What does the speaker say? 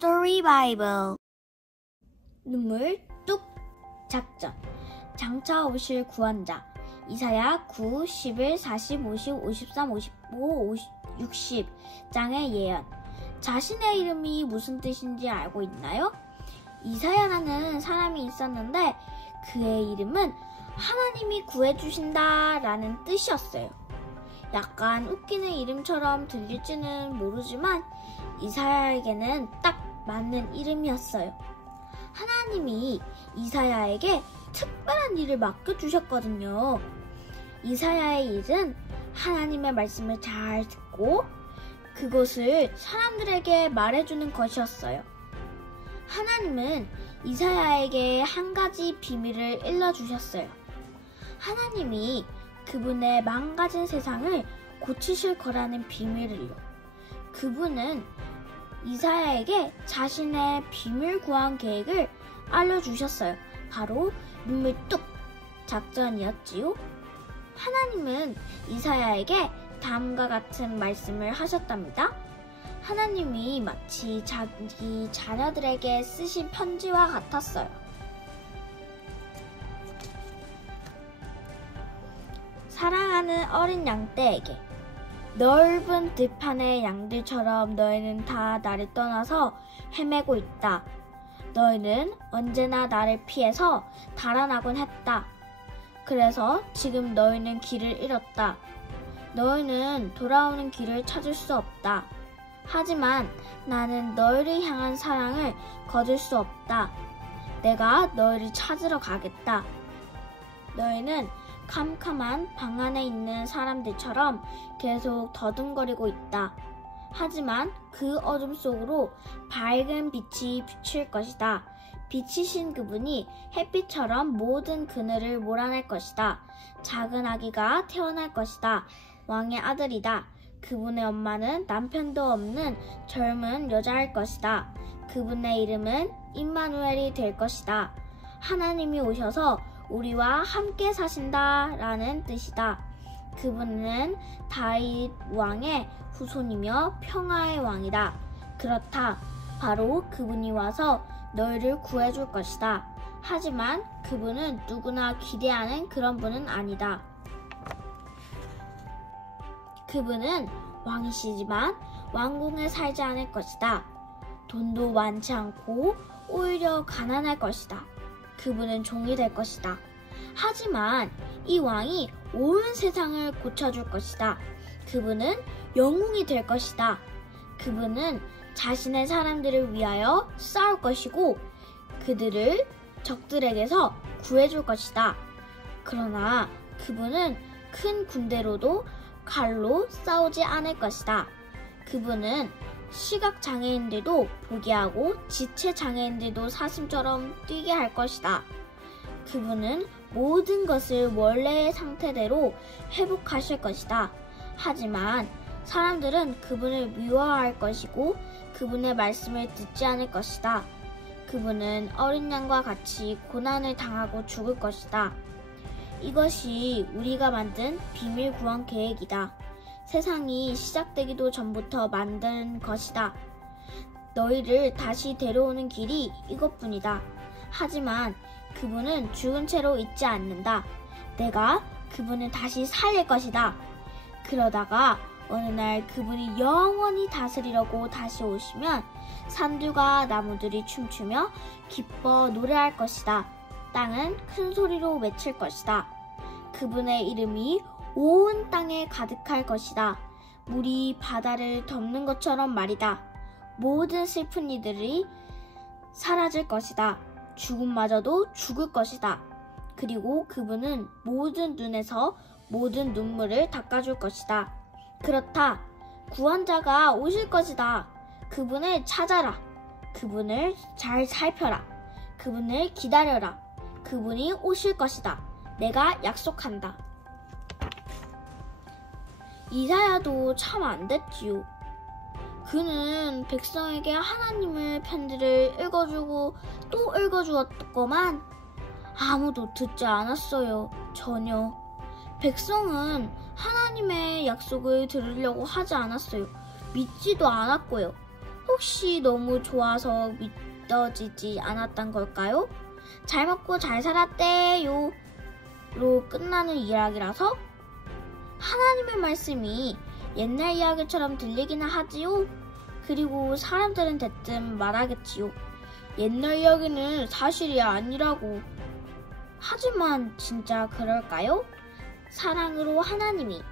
Story Bible. 눈물 뚝 작전. 장차 오실 구원자. 이사야 9, 11, 40, 50, 53, 55, 60장의 예언. 자신의 이름이 무슨 뜻인지 알고 있나요? 이사야라는 사람이 있었는데 그의 이름은 하나님이 구해주신다 라는 뜻이었어요. 약간 웃기는 이름처럼 들릴지는 모르지만 이사야에게는 딱 맞는 이름이었어요. 하나님이 이사야에게 특별한 일을 맡겨주셨거든요. 이사야의 일은 하나님의 말씀을 잘 듣고 그것을 사람들에게 말해주는 것이었어요. 하나님은 이사야에게 한 가지 비밀을 일러주셨어요. 하나님이 그분의 망가진 세상을 고치실 거라는 비밀을요. 그분은 이사야에게 자신의 비밀 구원 계획을 알려주셨어요. 바로 눈물 뚝 작전이었지요. 하나님은 이사야에게 다음과 같은 말씀을 하셨답니다. 하나님이 마치 자기 자녀들에게 쓰신 편지와 같았어요. 사랑하는 어린 양떼에게, 넓은 들판의 양들처럼 너희는 다 나를 떠나서 헤매고 있다. 너희는 언제나 나를 피해서 달아나곤 했다. 그래서 지금 너희는 길을 잃었다. 너희는 돌아오는 길을 찾을 수 없다. 하지만 나는 너희를 향한 사랑을 거둘 수 없다. 내가 너희를 찾으러 가겠다. 너희는 캄캄한 방 안에 있는 사람들처럼 계속 더듬거리고 있다. 하지만 그 어둠 속으로 밝은 빛이 비칠 것이다. 빛이신 그분이 햇빛처럼 모든 그늘을 몰아낼 것이다. 작은 아기가 태어날 것이다. 왕의 아들이다. 그분의 엄마는 남편도 없는 젊은 여자일 것이다. 그분의 이름은 임마누엘이 될 것이다. 하나님이 오셔서 우리와 함께 사신다 라는 뜻이다. 그분은 다윗 왕의 후손이며 평화의 왕이다. 그렇다. 바로 그분이 와서 너희를 구해줄 것이다. 하지만 그분은 누구나 기대하는 그런 분은 아니다. 그분은 왕이시지만 왕궁에 살지 않을 것이다. 돈도 많지 않고 오히려 가난할 것이다. 그분은 종이 될 것이다. 하지만 이 왕이 온 세상을 고쳐줄 것이다. 그분은 영웅이 될 것이다. 그분은 자신의 사람들을 위하여 싸울 것이고 그들을 적들에게서 구해줄 것이다. 그러나 그분은 큰 군대로도 칼로 싸우지 않을 것이다. 그분은 시각장애인들도 보게 하고 지체장애인들도 사슴처럼 뛰게 할 것이다. 그분은 모든 것을 원래의 상태대로 회복하실 것이다. 하지만 사람들은 그분을 미워할 것이고 그분의 말씀을 듣지 않을 것이다. 그분은 어린 양과 같이 고난을 당하고 죽을 것이다. 이것이 우리가 만든 비밀 구원 계획이다. 세상이 시작되기도 전부터 만든 것이다. 너희를 다시 데려오는 길이 이것뿐이다. 하지만 그분은 죽은 채로 있지 않는다. 내가 그분을 다시 살릴 것이다. 그러다가 어느 날 그분이 영원히 다스리려고 다시 오시면 산들과 나무들이 춤추며 기뻐 노래할 것이다. 땅은 큰 소리로 외칠 것이다. 그분의 이름이 온 땅에 가득할 것이다. 물이 바다를 덮는 것처럼 말이다. 모든 슬픈 이들이 사라질 것이다. 죽음마저도 죽을 것이다. 그리고 그분은 모든 눈에서 모든 눈물을 닦아줄 것이다. 그렇다. 구원자가 오실 것이다. 그분을 찾아라. 그분을 잘 살펴라. 그분을 기다려라. 그분이 오실 것이다. 내가 약속한다. 이사야도 참 안 됐지요. 그는 백성에게 하나님의 편지를 읽어주고 또 읽어주었더만 아무도 듣지 않았어요. 전혀. 백성은 하나님의 약속을 들으려고 하지 않았어요. 믿지도 않았고요. 혹시 너무 좋아서 믿어지지 않았던 걸까요? 잘 먹고 잘 살았대요 로 끝나는 이야기라서 하나님의 말씀이 옛날 이야기처럼 들리기는 하지요. 그리고 사람들은 대뜸 말하겠지요. 옛날 이야기는 사실이 아니라고. 하지만 진짜 그럴까요? 사랑으로 하나님이